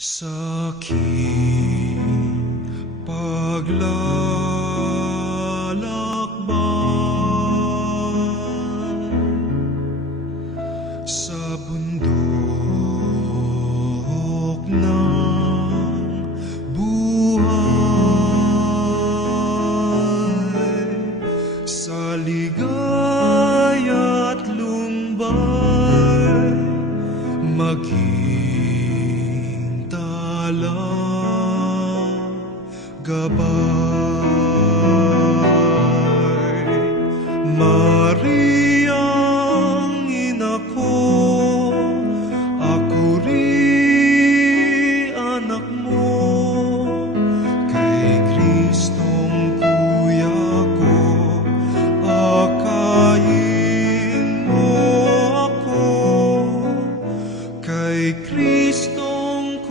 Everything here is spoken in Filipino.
Sa aking paglalakbay sa bundok ng buhay, sa ligaya't lumbay, maging gabay.